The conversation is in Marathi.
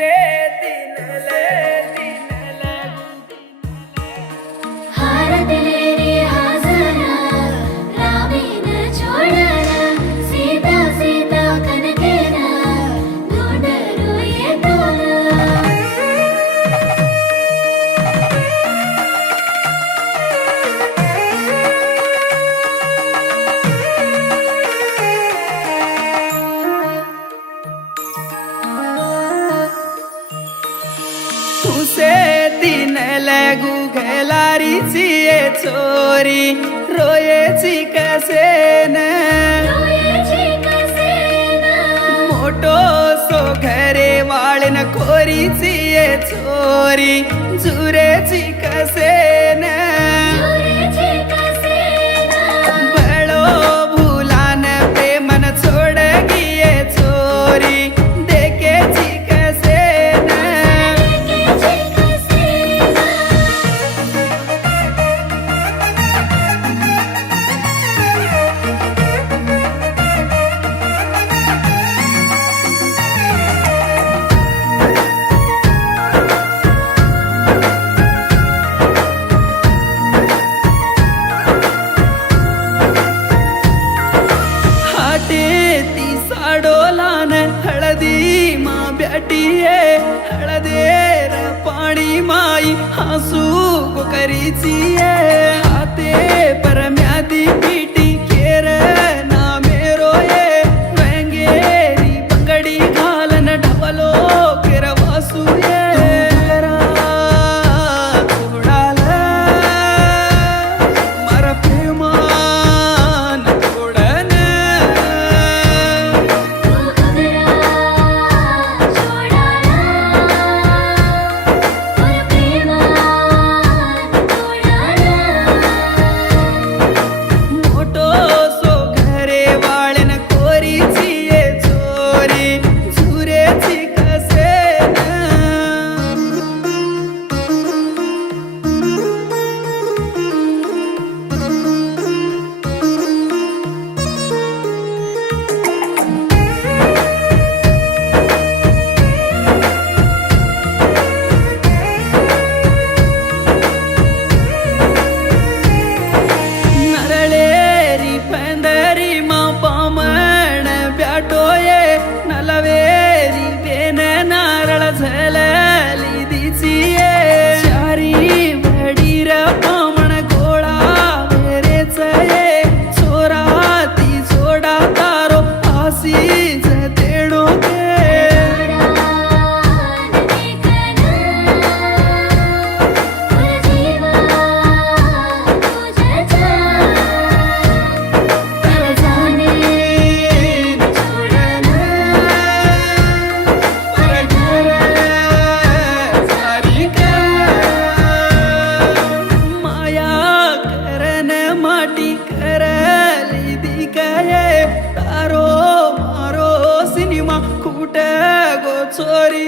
तुसे दिनले दिनले हार दिले रे हाजरा रामीन छोडरा सीता सीता कनकेरा ढूंढरो ये तोरा तुसे दिनले गुगलारीची ये चोरी रोयेची कसेन रोयेची कसेना मोठो सो घरे वाळन कोरीची ये चोरी जुरेची कसेन रोयेची कसेना बळो भुलान प्रेमन छोड गिये चोरी देखेची कसेन रोयेची कसेना हाटे ती साडोलान हळदी मा ब्याटिये हळदेर पाणी माई हसू करीची हाते परम्यादी पीटी केर ना मेरो ये वेंगेरी बंगडी घालन ढवलो केर वासू सोडाला मर प्रेमान तोडन तू घगरा छोडाला और प्रेमान तोडाला मोठो सो घरे वाळन कोरीची ये चोरी झुरेची कसेन नरळेरी पंदरी मा पामण ब्याटोये नलवेरी बेन नारळ झलली दिचिये चारी वडीर पामण गोळा वेरेच ये चोराती जोडा तारो आसी जतेडो माया करन माटी करली दिकाये तारो मारो सिनेमा कुठ गो चोरी